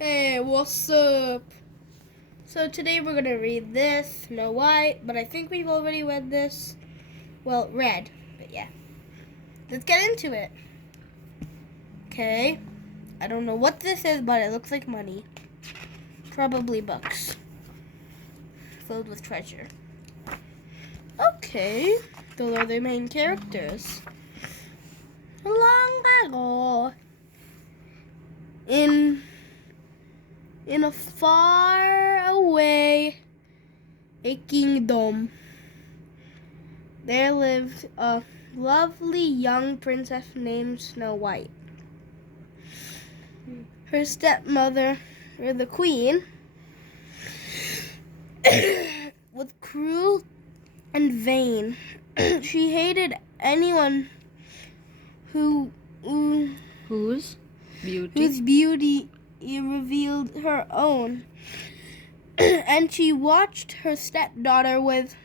Hey, what's up? So today we're gonna read this, Snow White, but I think we've already read this. Well, read, but yeah. Let's get into it. Okay. I don't know what this is, but it looks like money. Probably books. Filled with treasure. Okay. Those are the main characters. Long ago, in a far away kingdom, there lived a lovely young princess named Snow White. Her stepmother, or the queen, was cruel and vain. She hated anyone Whose beauty? whose beauty revealed her own. And she watched her stepdaughter with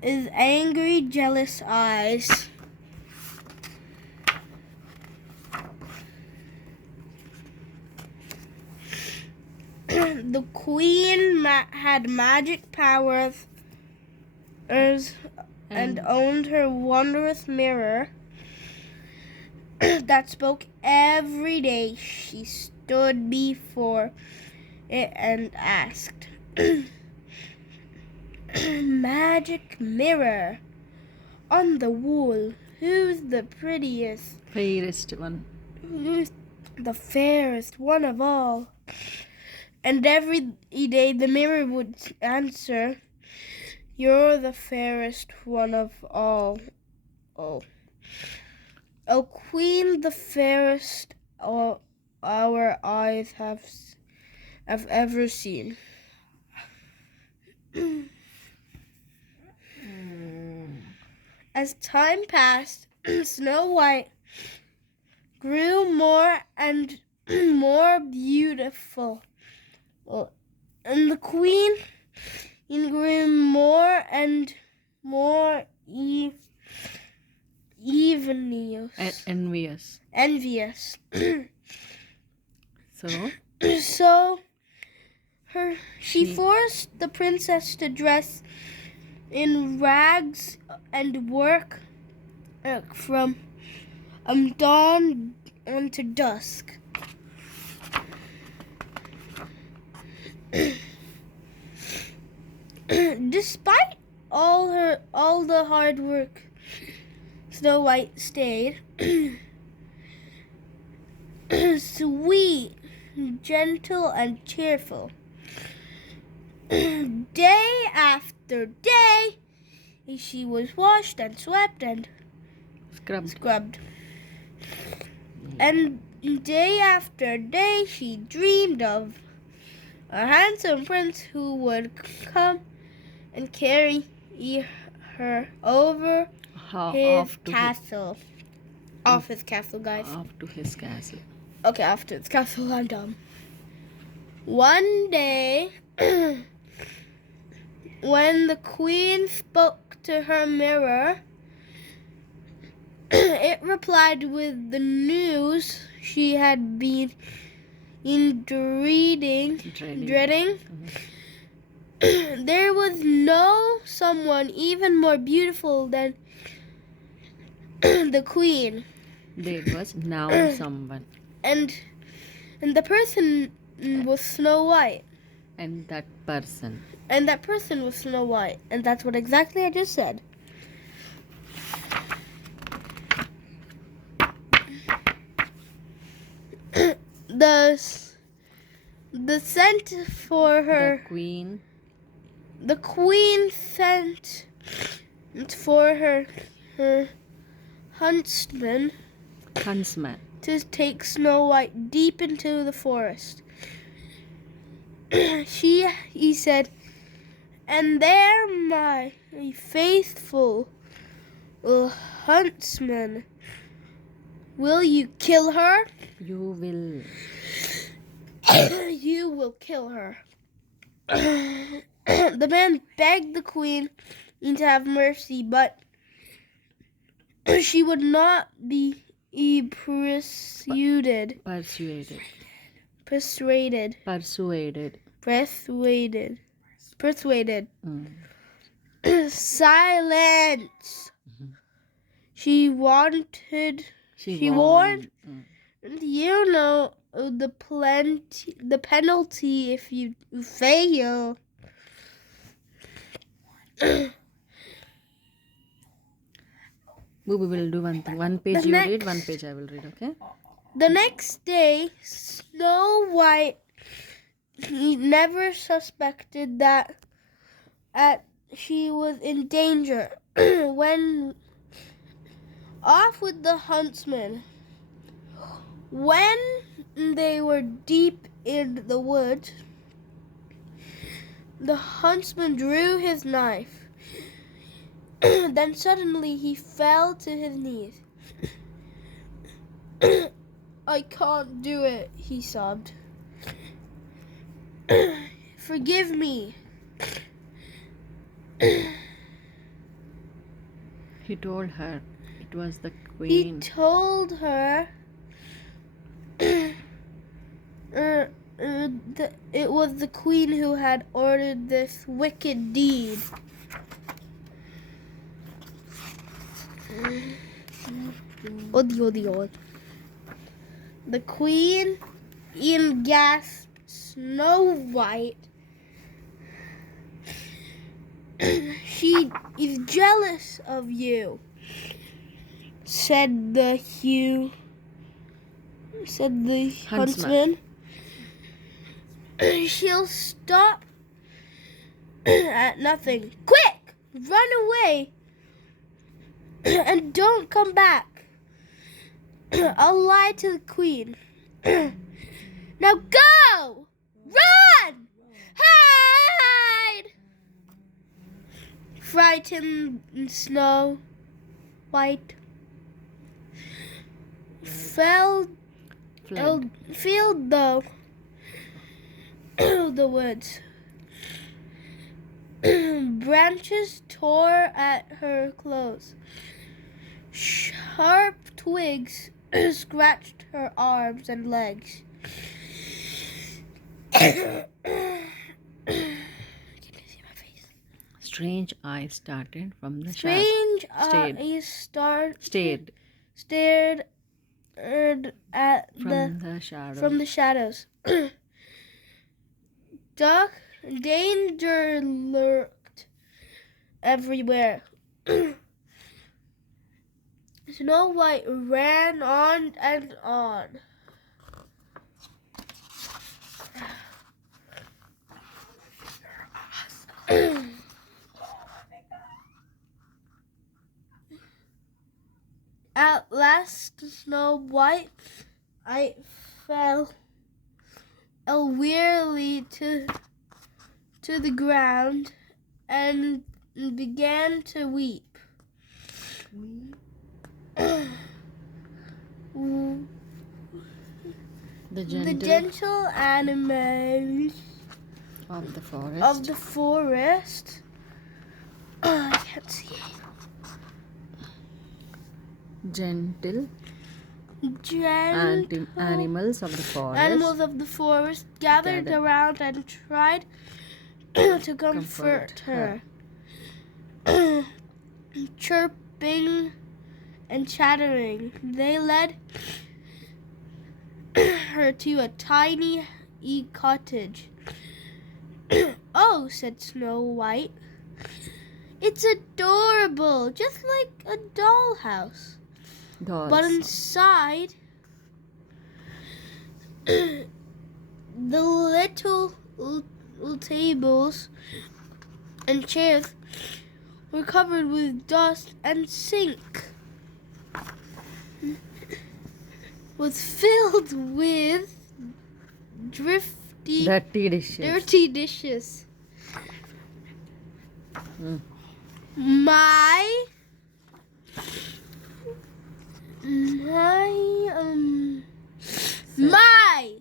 his angry, jealous eyes. The queen had magic powers and owned her wondrous mirror that spoke every day. She stood before it and asked, "Magic mirror on the wall, who's the prettiest? Fairest one. Who's the fairest one of all?" And every day the mirror would answer, "You're the fairest one of all. Oh, queen, the fairest our eyes have ever seen." As time passed, Snow White grew more and more beautiful. And the queen grew more and more Envious. envious. So She forced the princess to dress in rags and work from dawn unto dusk. Despite all the hard work, Snow White stayed sweet, gentle, and cheerful. Day after day, she was washed and swept and scrubbed. And day after day, she dreamed of a handsome prince who would come and carry her over his castle. Off his castle, guys. Off to his castle. Okay, after his castle, I'm done. One day, when the queen spoke to her mirror, it replied with the news she had been dreading. There was no someone even more beautiful than the queen. There was now someone. And the person was Snow White. And that person. And that person was Snow White. And that's what exactly I just said. The scent for her. The queen sent for her huntsman to take Snow White deep into the forest. He said, "And there, my faithful huntsman, will you kill her?" You will. You will kill her. The man begged the queen to have mercy, but she would not be persuaded. Persuaded. Persuaded. Persuaded. Persuaded. Mm. Silence. She wanted. She warned. Mm. You know the penalty if you fail. We will do one thing. One page The you read, next- one page I will read, okay? The next day, Snow White he never suspected that she was in danger. When off with the huntsman. When they were deep in the woods, the huntsman drew his knife. Then suddenly he fell to his knees. I can't do it, he sobbed. Forgive me. He told her it was the He queen. told her it was the queen who had ordered this wicked deed. Odi. The queen Ian gasped, Snow White. She is jealous of you, said the huntsman. She'll stop at nothing. Quick, run away and don't come back. I'll lie to the queen. Now go! Run! Hide! Frightened Snow White filled the woods. Branches tore at her clothes. Sharp twigs scratched her arms and legs. Can you see my face? Strange eyes started from the Strange Stayed. eyes Stared stared at from the shadow. from the shadows. Dark danger lurked everywhere. Snow White ran on and on. At last, Snow White fell wearily to the ground and began to weep. The The gentle animals of the forest. I can't see. Gentle Gentle animals of the forest. Animals of the forest gathered around and tried to comfort her. Chirping and chattering, they led her to a tiny cottage. Oh, said Snow White, it's adorable, just like a dollhouse. Dolls. But inside, the little tables and chairs were covered with dust, and sink was filled with dirty dishes. Mm. My,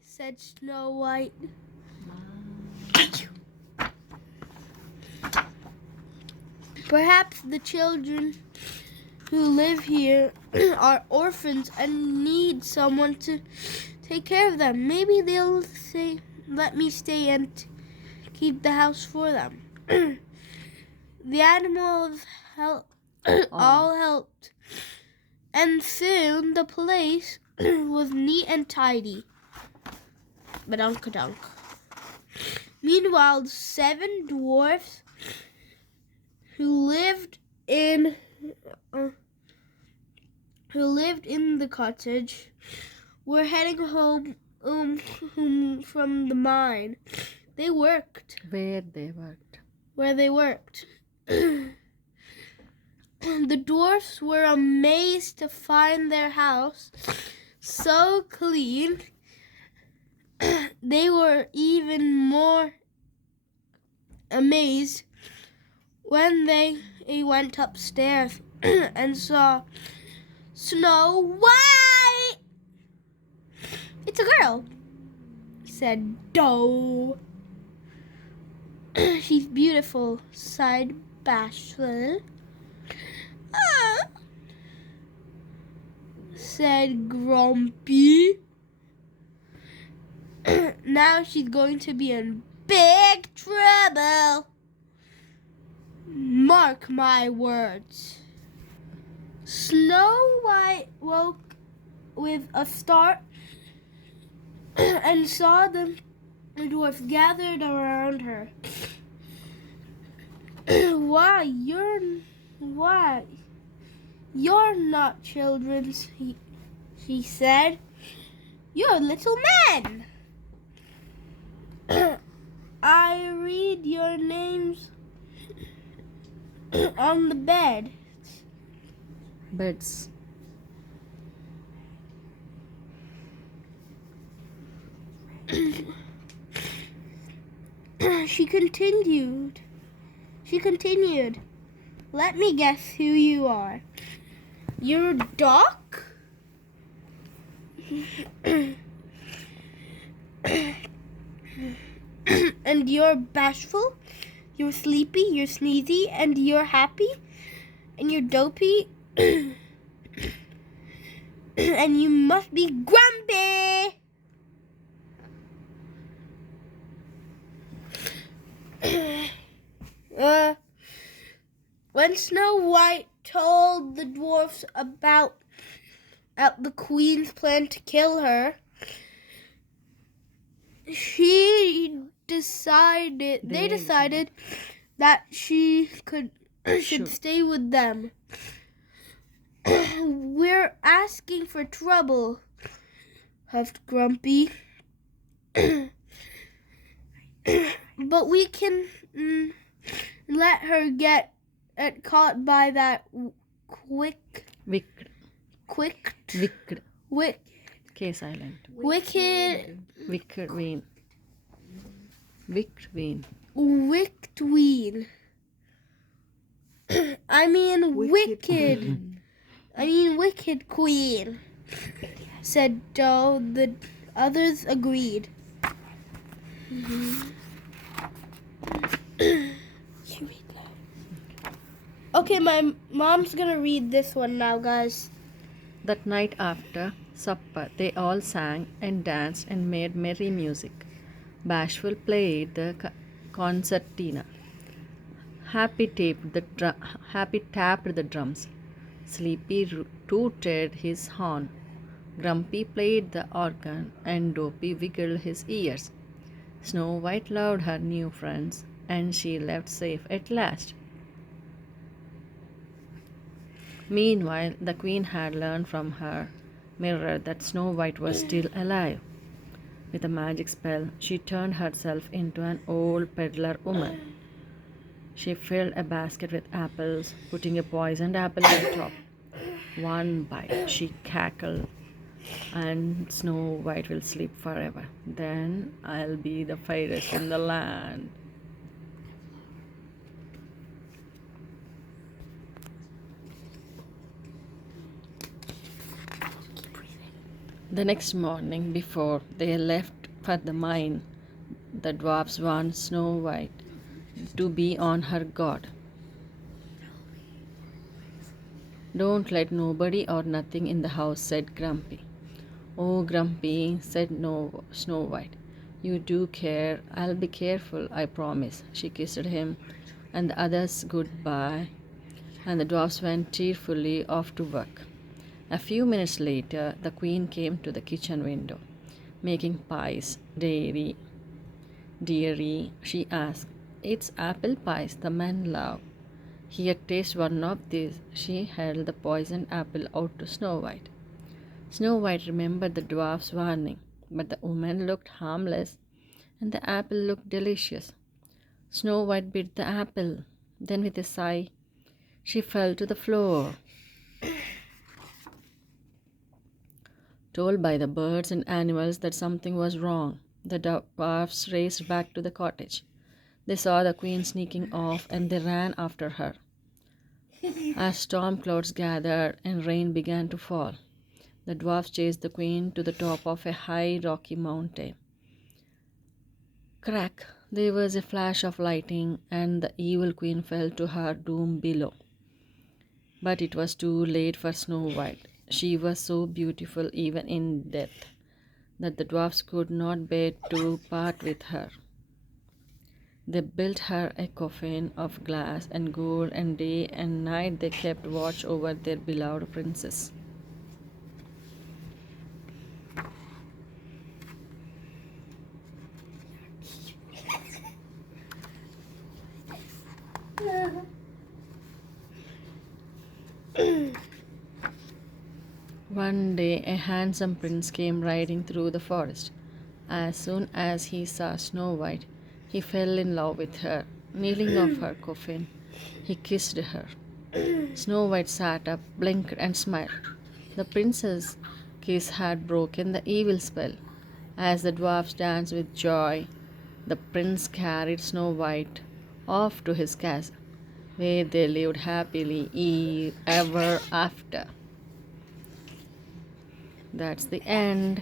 said Snow White. Perhaps the children who live here are orphans and need someone to take care of them. Maybe they'll say, let me stay and keep the house for them. The animals all helped, and soon the place was neat and tidy. Badunk-a-dunk. Meanwhile, 7 dwarfs who lived in the cottage were heading home from the mine. They worked. Where they worked. Where they worked. The dwarfs were amazed to find their house so clean. They were even more amazed when they went upstairs and saw Snow White. It's a girl, said Doe. She's beautiful, sighed Bashful. Said Grumpy. Now she's going to be in big trouble. Mark my words. Snow White woke with a start and saw the dwarfs gathered around her. Why, you're not children, she said. You're little men. I read your names on the beds. She continued. Let me guess who you are. You're a duck? And you're bashful, you're sleepy, you're sneezy, and you're happy, and you're dopey, and you must be grumpy. When Snow White told the dwarfs about the queen's plan to kill her, they decided that she should stay with them. We're asking for trouble, huffed Grumpy. But we can let her get caught by that wicked K silent. Wicked Ween. I mean wicked queen, said Doe. The others agreed. Okay, my mom's gonna read this one now, guys. That night after supper, they all sang and danced and made merry music. Bashful played the concertina. Happy tapped the drums. Sleepy tooted his horn. Grumpy played the organ, and Dopey wiggled his ears. Snow White loved her new friends, and she left safe at last. Meanwhile, the queen had learned from her mirror that Snow White was still alive. With a magic spell, she turned herself into an old peddler woman. She filled a basket with apples, putting a poisoned apple on top. One bite, she cackled, and Snow White will sleep forever. Then I'll be the fairest in the land. The next morning, before they left for the mine, the dwarfs warned Snow White to be on her guard. Don't let nobody or nothing in the house, said Grumpy. Oh, Grumpy, said no, Snow White. You do care. I'll be careful, I promise. She kissed him and the others goodbye, and the dwarfs went cheerfully off to work. A few minutes later, the queen came to the kitchen window, making pies. Dearie, she asked. It's apple pies the men love. Here, taste one of these. She held the poisoned apple out to Snow White. Snow White remembered the dwarf's warning, but the woman looked harmless and the apple looked delicious. Snow White bit the apple. Then, with a sigh, she fell to the floor. Told by the birds and animals that something was wrong, the dwarfs raced back to the cottage. They saw the queen sneaking off and they ran after her. As storm clouds gathered and rain began to fall, the dwarfs chased the queen to the top of a high rocky mountain. Crack! There was a flash of lightning, and the evil queen fell to her doom below. But it was too late for Snow White. She was so beautiful even in death that the dwarfs could not bear to part with her. They built her a coffin of glass and gold, and day and night they kept watch over their beloved princess. One day, a handsome prince came riding through the forest. As soon as he saw Snow White, he fell in love with her. Kneeling off her coffin, he kissed her. Snow White sat up, blinked, and smiled. The prince's kiss had broken the evil spell. As the dwarfs danced with joy, the prince carried Snow White off to his castle, where they lived happily ever after. That's the end.